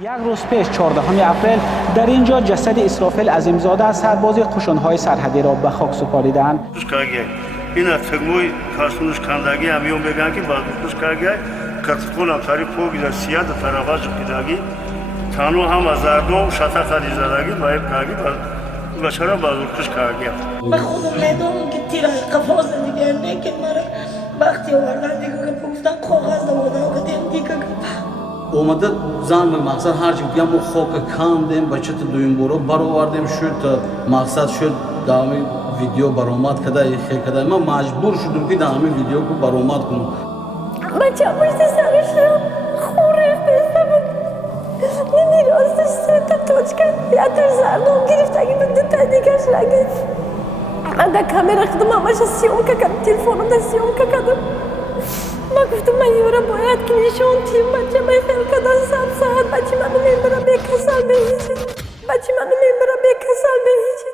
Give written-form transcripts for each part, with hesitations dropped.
یک روز پیش 14 اپریل در اینجا جسد اسرافیل عظیمزاده سرباز قشون‌های سرحدی را به خاک سپاریدند. این اتفاقی کارشونش کندگی همیون بگن که بازش کردگی کاتکولم تاری پوگی در سیاد طرفاش کردگی تانو هم از دو شاتا خالی زدگی باید کردگی بچه‌ها بازش کردگی. من خودم میدونم که تیر قفاز دیگر لیکن مرا وقتی آوردن دیگه که گفتن کاغذ دادن که دیگه اومده زن به مقصد هرچی بگم و خوک کندیم بچه تا دویم برو برآوردیم شد تا مقصد شد دامی ویدیو برآمد کده یخی کده من مجبور شدم که دامی ویدیو کو برآمد کنم. بچه پشت سرش رو خوره بستم نمی راستش سرتا توچ کرد یا تو زردم گرفتگی من دوتا دیگرش لگه من در کامera خدم همش سیوم که کردم تلفونم در سیوم که کردم من گفتم من یورا باید که نشون تیم بچه من خیلی کدن ساعت بچه منو میبرم به کسل به هیچی بچه منو میبرم به کسل به هیچی.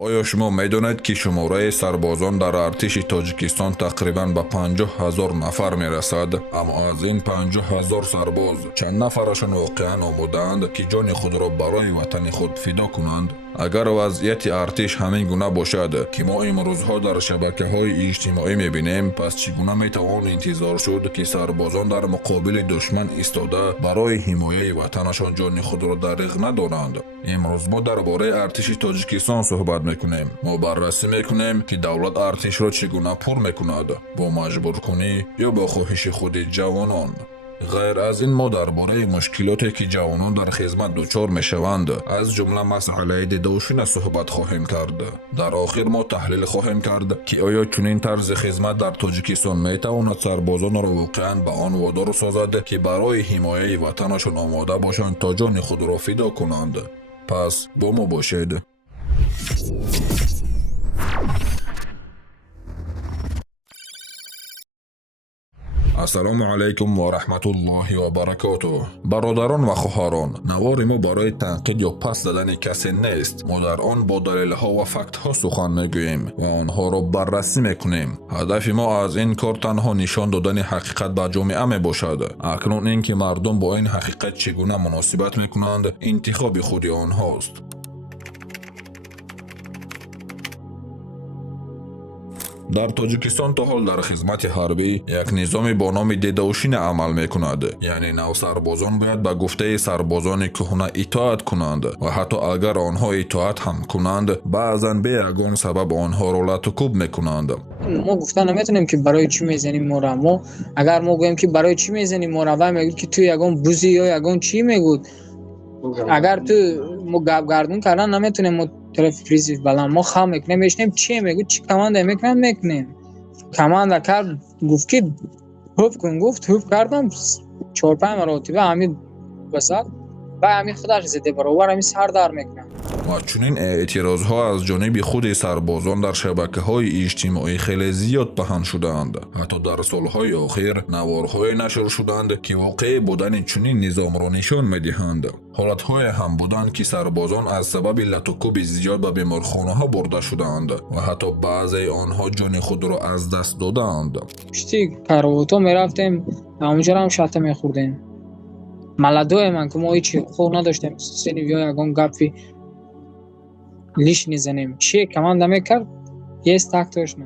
آیا شما میدانید که شماره سربازان در ارتش تاجیکستان تقریباً به 50,000 نفر میرسد؟ اما از این 50,000 سرباز چند نفرشان واقعاً آماده‌اند که جان خود را برای وطن خود فدا کنند؟ اگر وضعیت ارتش همین گونه باشد که ما امروزها در شبکه‌های اجتماعی می‌بینیم، پس چگونه میتوان انتظار شد که سربازان در مقابل دشمن ایستاده برای حمایت وطنشان جان خود را دریغ ندانند؟ امروز ما درباره ارتش تاجیکستان صحبت میکنیم. ما بررسی میکنیم که دولت ارتش را چگونه پر میکند، با مجبور کنی یا با خواهش خود جوانان. غیر از این ما درباره مشکلاتی که جوانان در خدمت دچار میشوند از جمله مسئله دیدوشین صحبت خواهیم کرد. در آخر ما تحلیل خواهیم کرد که آیا چنین طرز خدمت در تاجیکستان میتواند سربازان را واقعا به آن وادار سازد که برای حمایت وطنشان آماده باشند تا جان خود را فدا کنند. پس با ما باشید. السلام علیکم و رحمت الله و برکاته. برادران و خواهران، نوار ما برای تنقید یا پس دادن کسی نیست. ما در آن با دلیل ها و فکت ها سخن میگوییم و آنها را بررسی میکنیم. هدف ما از این کار تنها نشان دادن حقیقت به جامعه می باشد. اکنون اینکه مردم با این حقیقت چگونه مناسبت میکنند انتخاب خود آنهاست. در تاجیکستان تا حال در خدمت حربی یک نظام با نام دیدوشین عمل می کند. یعنی نو سربازان باید به گفته سربازان کهنه اطاعت کنند و حتی اگر آنها اطاعت هم کنند بعضا به یگان سبب آنها را لطکوب می کنند. ما گفتن نمیتونیم که برای چی میزنیم ما را. ما اگر ما گویم که برای چی میزنیم ما را و میگید که تو یگان بوزی یا یگان چی میگود، اگر تو ما گپ گردون کردن نمیتونیم ما طرف فریزی بلند ما خام میکنیم میشنیم چی میگو چی کمانده میکنیم کمانده کرد گفت که هوف کن گفت هوف کردم 4-5 مرتبه همین بسات و همین خودش زده برابر همین سر در میکنم. و چنین اعتراض ها از جانب خود سربازان در شبکه های اجتماعی خیلی زیاد پهن شدند. حتی در سالهای آخر نوارهای نشر شدند که واقع بودن چنین نظام را نشان میدهند. حالتهای هم بودند که سربازان از سبب لطکوب زیاد به بیمارخانه ها برده شدند و حتی بعضی آنها جان خود را از دست دادند. پشتی کارواتو میرفتیم اونجا هم شاته میخوردیم. ملدوی من که ما هیچی خور نداشتیم سنی یا یگان گپی لیش نیزنیم چیه کمان دمه کرد یه استاک توش نه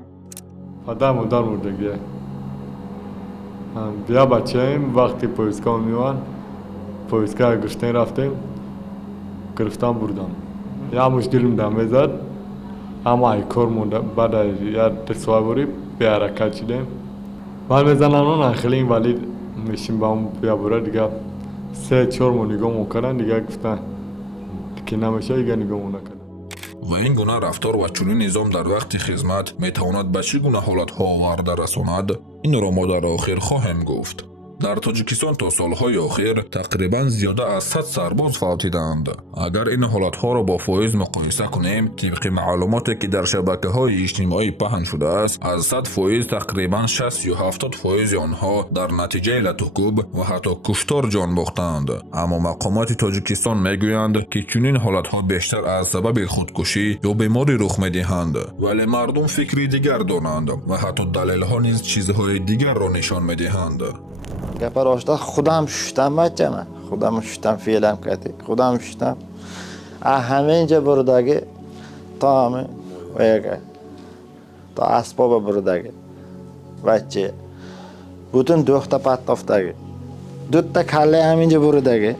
آدم در مردگیه بیا بچه ایم وقتی پویسکا میوان پویسکا گشتین رفتیم گرفتم بردم یا مشکلیم دمه زد اما ای کار مونده بعد یا تصوابوری بیا حرکت شدیم ولی میزنن اون خیلی ولی میشیم با اون بیا برا دیگه 3-4 مو نگاه میکنن دیگه گفتن که نمیشه دیگه نگاه نکنن. و این گونه رفتار و چنین نظام در وقت خدمت میتواند به چگونه حالتها آورده رساند این را ما در آخر خواهیم گفت. در تاجیکستان تا سالهای آخر تقریبا زیاده از 100 سرباز فوتیدند. اگر این حالتها را با فایز مقایسه کنیم طبق معلوماتی که در شبکه‌های اجتماعی پهن شده است از 100 فایز تقریبا 60 یا 70 فایز آنها در نتیجه لطکوب و حتی کشتار جان باختند. اما مقامات تاجیکستان میگویند که چنین حالتها بیشتر از سبب خودکشی یا بیماری رخ میدهند ولی مردم فکری دیگر دارند و حتی دلیل‌ها نیز چیزهای دیگر را نشان میدهند. گپر آشتا خودم شدم بچه من خودم شدم فیلم کردی خودم شدم همه اینجا بردگی تا همه ویگه تا اسباب بردگی بچه بودن دوختا پت افتگی دوتا کله همینجا بردگی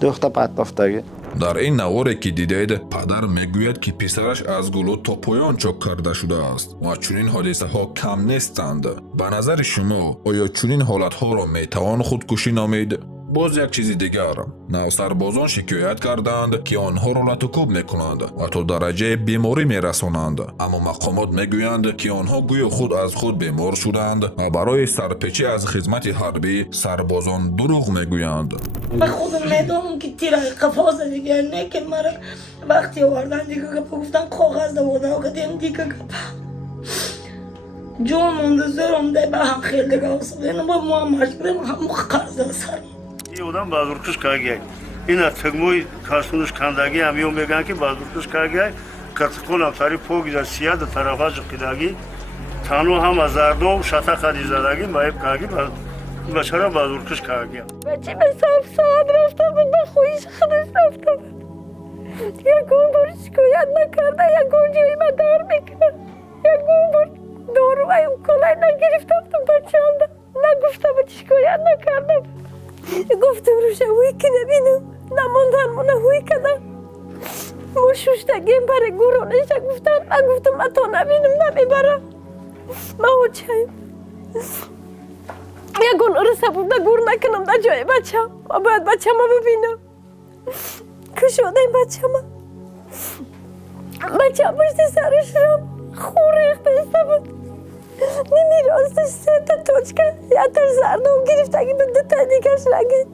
دوختا پت افتگی дар ин наворе ки дидед падар мегӯяд ки писараш аз гулӯ то поён чок карда шудааст ва чунин ҳодисаҳо кам нестанд. ба назари шумо оё чунин ҳолатҳоро метавон худкушӣ номид? боз як чизи дигар навсарбозон шикоят карданд ки онҳоро латукуб мекунанд ва то дараҷаи беморӣ мерасонанд, аммо мақомот мегӯянд ки онҳо гӯё худ аз худ бемор шуданд ва барои сарпечӣ аз хизмати ҳарбӣ сарбозон дурӯғ мегӯянд. من خودم میدونم که تیرای قفاز دیگه نه که مرا وقتی آوردن دیگه گپا گفتن کاغذ دوادن و کدیم دیگه گپا جون مونده زورم ده به هم خیلی دیگه اصلا با ما مجبوریم هم قرض سر این آدم بازرگش کارگی این تگموی کارسونش کندگی همیون بگن که بازرگش کارگی کتکون هم تاری پوگی در سیاد طرفاش قداگی تانو هم از زردو شتا خدی زدگی باید کارگی بچه بازرگش کارگی بچه به ساعت رفتم به خویش خودش رفتم یکون بار شکایت نکرده یکون جایی من دار میکرد یکون بار دارو ایم کلای نگرفتم تو بچه هم نگفتم شکایت نکردم گفتم روشه هوی که نبینم نماندن منه هوی کدم ما شوشتگیم برای گرونش گفتن نگفتم من تا نبینم نمیبرم من هوچهیم یکون ارسه بوده گور نکنم در جای بچه ما باید بچه ما ببینم که شده این بچه ما بچه پشت سرش رم خون ریخته بود نیمی راستش سه تا توچ کرد یا تر زردم گرفتگی به دو تا دیگرش لگید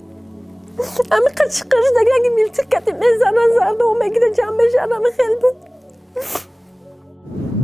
همه قش دگه اگه میلتی کتی میزنن زردم میگیره جمع بشن همه خیلی بود.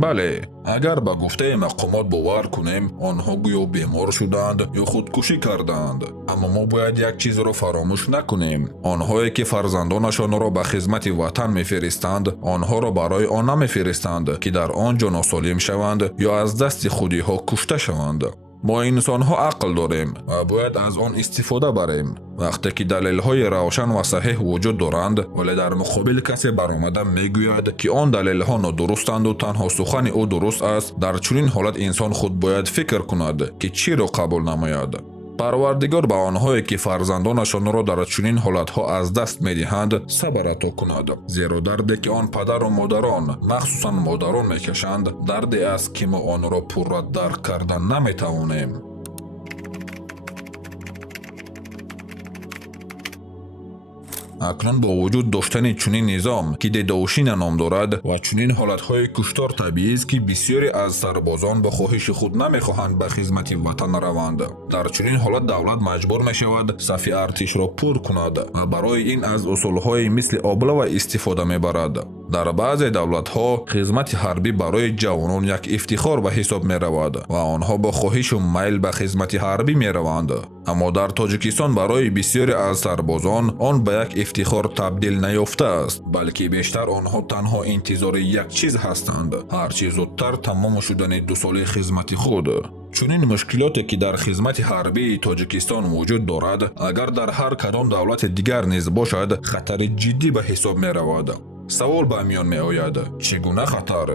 бале агар ба гуфтаи мақомот бовар кунем онҳо гӯё бемор шуданд ё худкушӣ карданд, аммо мо бояд як чизро фаромӯш накунем. онҳое ки фарзандонашонро ба хизмати ватан мефиристанд онҳоро барои он намефиристанд ки дар он ҷо носолим шаванд ё аз дасти худиҳо кушта шаванд. мо инсонҳо ақл дорем ва бояд аз он истифода барем. вақте ки далелҳои равшан ва саҳеҳ вуҷуд доранд вале дар муқобил касе баромада мегӯяд ки он далелҳо нодурустанду танҳо сухани ӯ дуруст аст, дар чунин ҳолат инсон худ бояд фикр кунад ки чиро қабул намояд. парвардигор ба онҳое ки фарзандонашонро дар чунин ҳолатҳо аз даст медиҳанд сабр ато кунад, зеро дарде ки он падару модарон махсусан модарон мекашанд дарде аст ки мо онро пурра дарк карда наметавонем. акнун бо вуҷуд доштани чунин низом ки дедовшина ном дорад ва чунин ҳолатҳои куштор табиист ки бисёре аз сарбозон ба хоҳиши худ намехоҳанд ба хизмати ватан раванд. дар чунин ҳолат давлат маҷбур мешавад сафи артишро пур кунад ва барои ин аз усулҳои мисли облава истифода мебарад. дар баъзе давлатҳо хизмати ҳарбӣ барои ҷавонон як ифтихор ба ҳисоб меравад ва онҳо бо хоҳишу майл ба хизмати ҳарбӣ мераванд, аммо дар тоҷикистон барои бисёре аз сарбозон он ба як ифтихор табдил наёфтааст, балки бештар онҳо танҳо интизори як чиз ҳастанд: ҳарчи зудтар тамом шудани 2 соли хизмати худ. чунин мушкилоте ки дар хизмати ҳарбии тоҷикистон вуҷуд дорад агар дар ҳар кадом давлати дигар низ бошад хатари ҷиддӣ ба ҳисоб меравад. савол ба миён меояд: чӣ гуна хатар?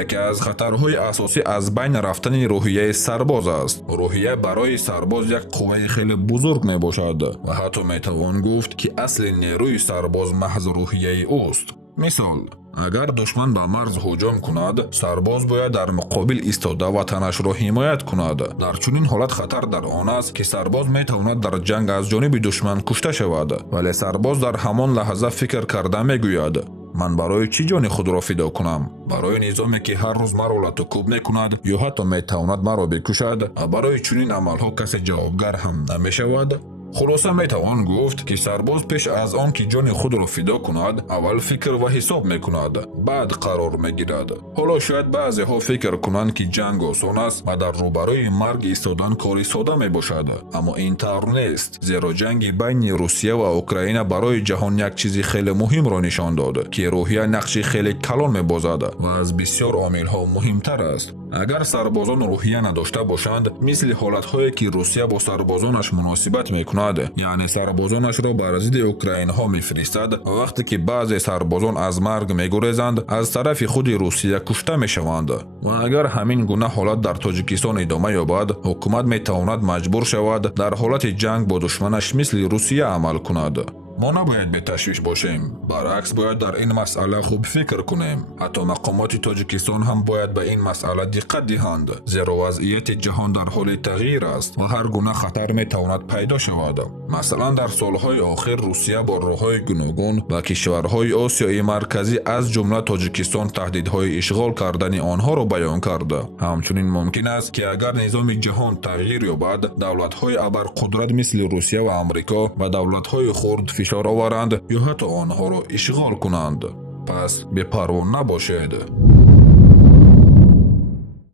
яке аз хатарҳои асосӣ аз байн рафтани рӯҳияи сарбоз аст. рӯҳия барои сарбоз як қувваи хеле бузург мебошад ва ҳатто метавон гуфт ки асли нерӯи сарбоз маҳз рӯҳияи ӯст. мисол, агар душман ба марз ҳуҷум кунад, сарбоз бояд дар муқобил истода ватанашро ҳимоят кунад. дар чунин ҳолат хатар дар он аст ки сарбоз метавонад дар ҷанг аз ҷониби душман кушта шавад, вале сарбоз дар ҳамон лаҳза фикр карда мегӯяд: ман барои чӣ ҷони худро фидо кунам? барои низоме ки ҳар рӯз маро латукуб мекунад ё ҳатто метавонад маро бикушад, ва барои чунин амалҳо касе ҷавобгар ҳам намешавад? хулоса метавон гуфт ки сарбоз пеш аз он ки ҷони худро фидо кунад аввал фикр ва ҳисоб мекунад, баъд қарор мегирад. ҳоло шояд баъзеҳо фикр кунанд ки ҷанг осон аст ва дар рӯбарӯи марг истодан кори сода мебошад, аммо ин тавр нест, зеро ҷанги байни русия ва украина барои ҷаҳон як чизи хеле муҳимро нишон дод ки рӯҳия нақши хеле калон мебозад ва аз бисёр омилҳо муҳимтар аст. агар сарбозон рӯҳия надошта бошанд, мисли ҳолатҳое ки русия бо сарбозонаш муносибат мекунад, яъне сарбозонашро бар зидди украинҳо мефиристад ва вақте ки баъзе сарбозон аз марг мегурезанд, аз тарафи худи русия кушта мешаванд. ва агар ҳамин гуна ҳолат дар тоҷикистон идома ёбад, ҳукумат метавонад маҷбур шавад дар ҳолати ҷанг бо душманаш мисли русия амал кунад. мо набояд беташвиш бошем, баръакс бояд дар ин масъала хуб фикр кунем. ҳатто мақомоти тоҷикистон ҳам бояд ба ин масъала диққат диҳанд, зеро вазъияти ҷаҳон дар ҳоли тағйир аст ва ҳар гуна хатар метавонад пайдо шавад. масалан дар солҳои охир русия бо роҳҳои гуногун ба кишварҳои осиёи марказӣ аз ҷумла тоҷикистон таҳдидҳои ишғол кардани онҳоро баён карда. ҳамчунин мумкин аст ки агар низоми ҷаҳон тағйир ёбад, давлатҳои абарқудрат мисли русия ва амрико ба давлатҳои хурд фишор оваранд ё ҳатто онҳоро ишғол кунанд. пас бепарво набошед.